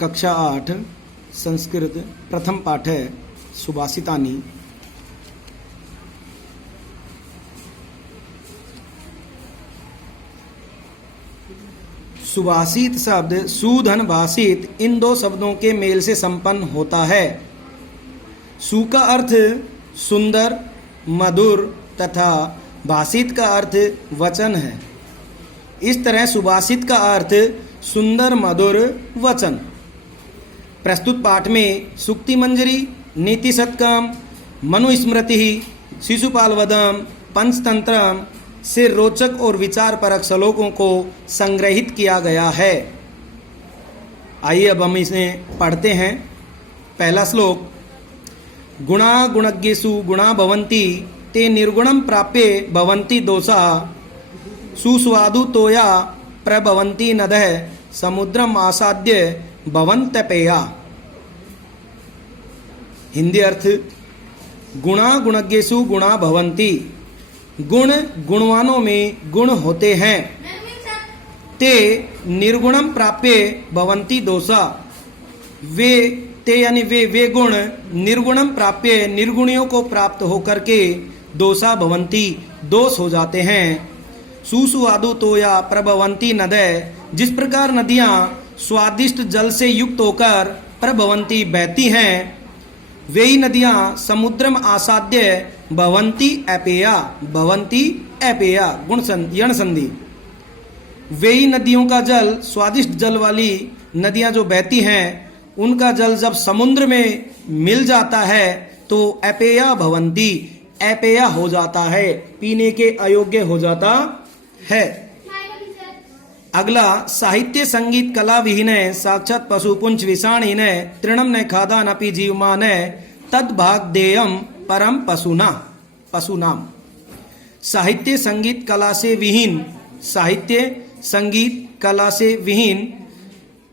कक्षा 8 संस्कृत प्रथम पाठ है सुभाषितानि। सुभाषित शब्द सुधन भाषित इन दो शब्दों के मेल से संपन्न होता है। सु का अर्थ सुंदर मधुर तथा भाषित का अर्थ वचन है। इस तरह सुभाषित का अर्थ सुंदर मधुर वचन। प्रस्तुत पाठ में सूक्ति मंजरी, नीति शतकम, मनुस्मृति, शिशुपालवधम, पंचतंत्रम से रोचक और विचार परक श्लोकों को संग्रहित किया गया है। आइए अब हम इसे पढ़ते हैं। पहला श्लोक, गुणा गुणज्ञेषु गुणा भवन्ति ते निर्गुणं प्राप्ये भवन्ति दोषा सुस्वादु तोया प्रभवन्ति नदः समुद्रम आसाद्य भवन्तपेया। हिंदी अर्थ, गुणा गुणज्ञेषु गुणा भवन्ति, गुण गुणवानों में गुण होते हैं। ते निर्गुणम प्राप्ये भवन्ति दोषा, वे ते यानी वे गुण निर्गुणम प्राप्ये निर्गुणियों को प्राप्त होकर के दोषा भवन्ति दोष हो जाते हैं। सुस्वादु तोया प्रभवन्ति नदय, जिस प्रकार नदियां स्वादिष्ट जल से युक्त होकर प्रभवन्ति बहती हैं, वे ही नदियां समुद्रम आसाद्य भवन्ति अपेया, भवन्ति अपेया यण संधि। वे ही नदियों का जल, स्वादिष्ट जल वाली नदियां जो बहती हैं, उनका जल जब समुद्र में मिल जाता है तो अपेया भवन्ति, अपेया हो जाता है, पीने के अयोग्य हो जाता है। अगला, साहित्य संगीत कला विहीन साक्षात पशु पुंछ विषाणीन तृणम न खादा नपि जीवमान तद भाग देयम परम पशुनाम। साहित्य संगीत कला से विहीन, साहित्य संगीत कला से विहीन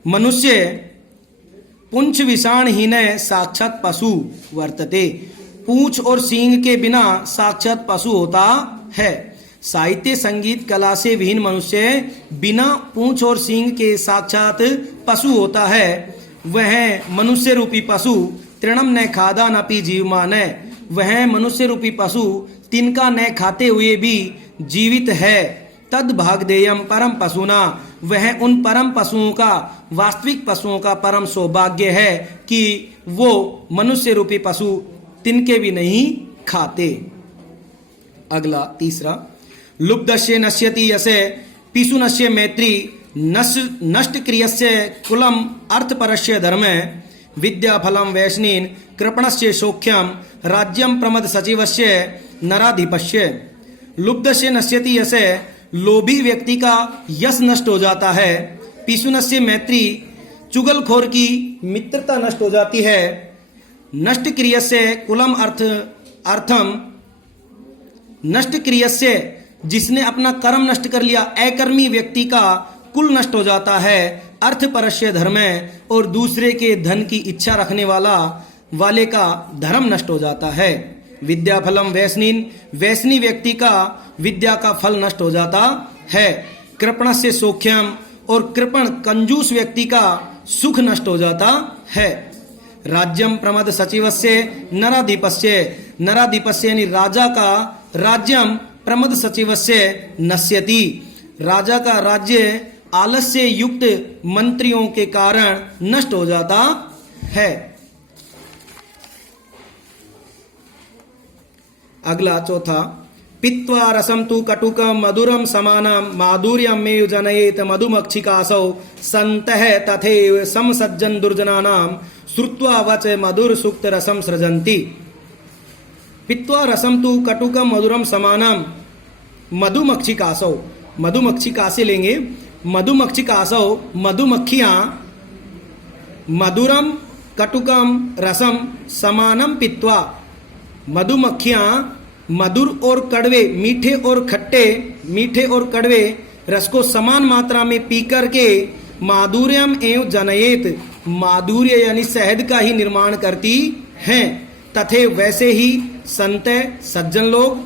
मनुष्य पुंछ विषाणहीन साक्षात पशु वर्तते, पूंछ और सींग के बिना साक्षात पशु होता है। साहित्य संगीत कला से विहीन मनुष्य बिना पूंछ और सींग के साक्षात पशु होता है। वह मनुष्य रूपी पशु तृणम न खादा न पी जीवमान, वह मनुष्य रूपी पशु तिनका न खाते हुए भी जीवित है। तद भागदेयम परम पशुना, वह उन परम पशुओं का, वास्तविक पशुओं का परम सौभाग्य है कि वो मनुष्य रूपी पशु तिनके भी नहीं खाते। अगला तीसरा, लुब्धस्य नश्यति यसे पिशुनस्य मैत्री नष्ट क्रियस्य कुलम अर्थपरस्य धर्मे विद्याफलम वैष्णीन कृपणस्य सौख्यम राज्यम प्रमद सचिवस्य नराधिपस्य। लुब्धस्य नश्यति यसे, लोभी व्यक्ति का यश नष्ट हो जाता है। पिशुनस्य मैत्री, चुगलखोर की मित्रता नष्ट हो जाती है। नष्ट क्रियस्य कुलम अर्थम, नष्ट क्रियस्य जिसने अपना कर्म नष्ट कर लिया, अकर्मी व्यक्ति का कुल नष्ट हो जाता है। अर्थ परस्य धर्म, और दूसरे के धन की इच्छा रखने वाले का धर्म नष्ट हो जाता है। विद्या फलम वैष्णीन, वैष्णी व्यक्ति का विद्या का फल नष्ट हो जाता है। कृपण से सौख्यम, और कृपण कंजूस व्यक्ति का सुख नष्ट हो जाता है। राज्यम प्रमद सचिवस्य नराधिपस्य, नराधिपस्य यानी राजा का राज्यम प्रमद सचिवस्य नश्यति, राजा का राज्य आलस्य युक्त मंत्रियों के कारण नष्ट हो जाता है। अगला चौथा, पित्वा रसम तु कटुकम मधुरम समानम माधुर्यम में जनयेत मधुमक्षिकासौ संतः तथैव समसज्जन दुर्जनानाम श्रुत्वा वच मधुर सुक्त रसम सृजन्ति। पित्वा रसम तु कटुकम मधुरम समानम मधुमक्षिकासौ, मधुमक्षिका से लेंगे। मधुमक्षिकासौ, मधुमक्खियां मधुरम कटुकम रसम समानम पित्वा, मधुमक्खियां मधुर और कड़वे, मीठे और खट्टे, मीठे और कड़वे रस को समान मात्रा में पी करके माधुर्यम एवं जनयेत, माधुर्य यानी शहद का ही निर्माण करती हैं। तथे वैसे ही संत सज्जन लोग,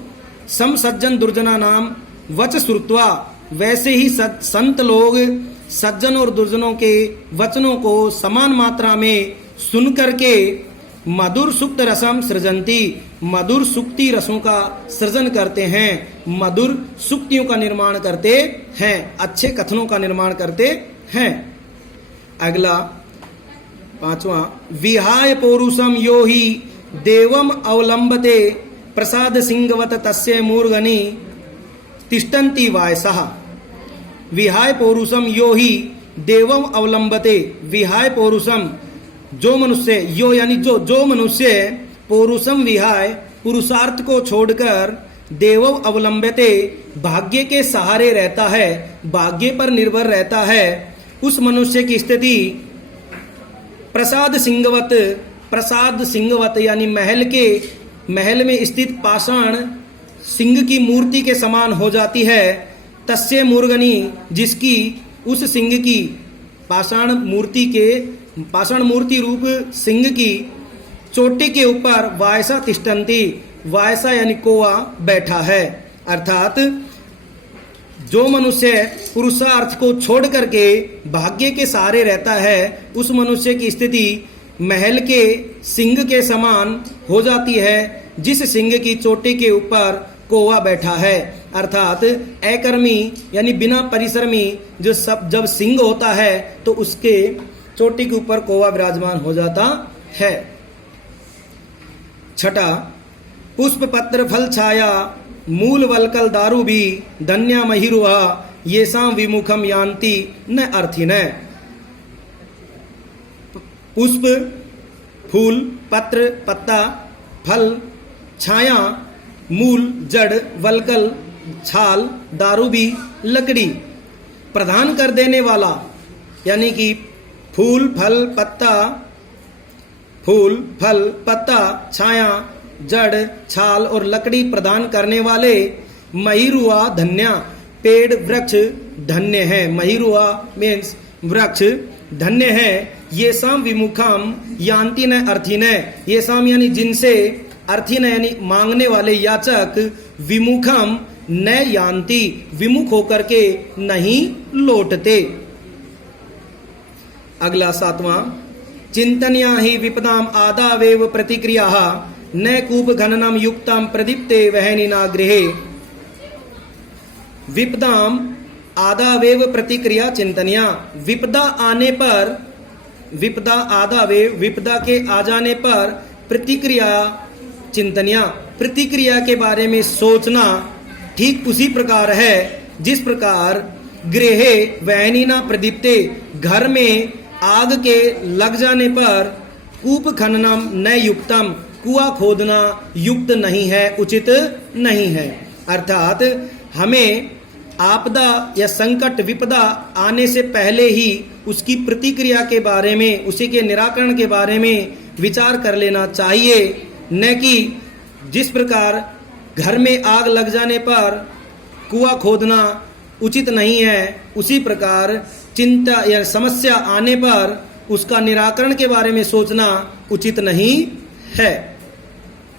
सम सज्जन दुर्जना नाम वच श्रुत्वा, वैसे ही संत लोग सज्जन और दुर्जनों के वचनों को समान मात्रा में सुन करके मधुर सुक्त रसम सृजंती, मधुर सुक्ति रसों का सृजन करते हैं, मधुर सुक्तियों का निर्माण करते हैं, अच्छे कथनों का निर्माण करते हैं। अगला 5वां, विहाय पौरुषम यो ही देवम अवलंबते प्रसाद सिंहवत तस्य मूर्गनि तिष्ठन्ति वायसः। विहाय पौरुषम यो ही देवम अवलंबते, विहाय पौरुषम जो मनुष्य, यो यानी जो मनुष्य पौरुषम विहाय पुरुषार्थ को छोड़कर देवम अवलंबते भाग्य के सहारे रहता है, भाग्य पर निर्भर रहता है, उस मनुष्य की स्थिति प्रसाद सिंहवत, प्रसाद सिंहवत यानी महल में स्थित पाषाण सिंह की मूर्ति के समान हो जाती है। तस्य मूर्गनी, जिसकी उस सिंह की पाषाण मूर्ति रूप सिंह की चोटी के ऊपर वायसा तिष्ठन्ति, वायसा यानी कोवा बैठा है। अर्थात जो मनुष्य पुरुषार्थ को छोड़ करके भाग्य के सहारे रहता है, उस मनुष्य की स्थिति महल के सिंह के समान हो जाती है, जिस सिंह की चोटी के ऊपर कोवा बैठा है। अर्थात अकर्मी यानी बिना परिश्रमी जब सिंह होता है तो उसके चोटी के ऊपर कोवा विराजमान हो जाता है। 6, पुष्प पत्र फल छाया मूल वलकल दारू भी धन्या महिरुहा ये साम विमुखम यान्ति न अर्थिन। पुष्प, फूल, पत्र, पत्ता, फल, छाया, मूल, जड़, वलकल, छाल, दारू भी, लकड़ी, प्रदान कर देने वाला यानी कि फूल, फल, पत्ता, छाया, जड़, छाल और लकड़ी प्रदान करने वाले महिरुआ धन्या, पेड़ वृक्ष धन्य है। महिरुआ मीन्स वृक्ष धन्य है। ये साम विमुखम यान्ति न अर्थिन, ये साम यानी जिनसे, अर्थिन यानी मांगने वाले याचक, विमुखम न यान्ति विमुख होकर के नहीं लौटते। अगला 7वां, चिंतनिया ही विपदाम आदावेव प्रतिक्रिया न कूप घननम युक्तम प्रदीप्ते वहनिना गृहे। विपदाम आदावेव प्रतिक्रिया चिंतनिया, विपदा आने पर, विपदा आदावेव विपदा के आ जाने पर प्रतिक्रिया चिंतनिया, प्रतिक्रिया के बारे में सोचना ठीक उसी प्रकार है जिस प्रकार गृहे वहनिना प्रदीप्ते घर में आग के लग जाने पर कूप खननम न युक्तम कुआं खोदना युक्त नहीं है, उचित नहीं है। अर्थात हमें आपदा या संकट विपदा आने से पहले ही उसकी प्रतिक्रिया के बारे में, उसी के निराकरण के बारे में विचार कर लेना चाहिए, न कि जिस प्रकार घर में आग लग जाने पर कुआं खोदना उचित नहीं है, उसी प्रकार चिंता या समस्या आने पर उसका निराकरण के बारे में सोचना उचित नहीं है।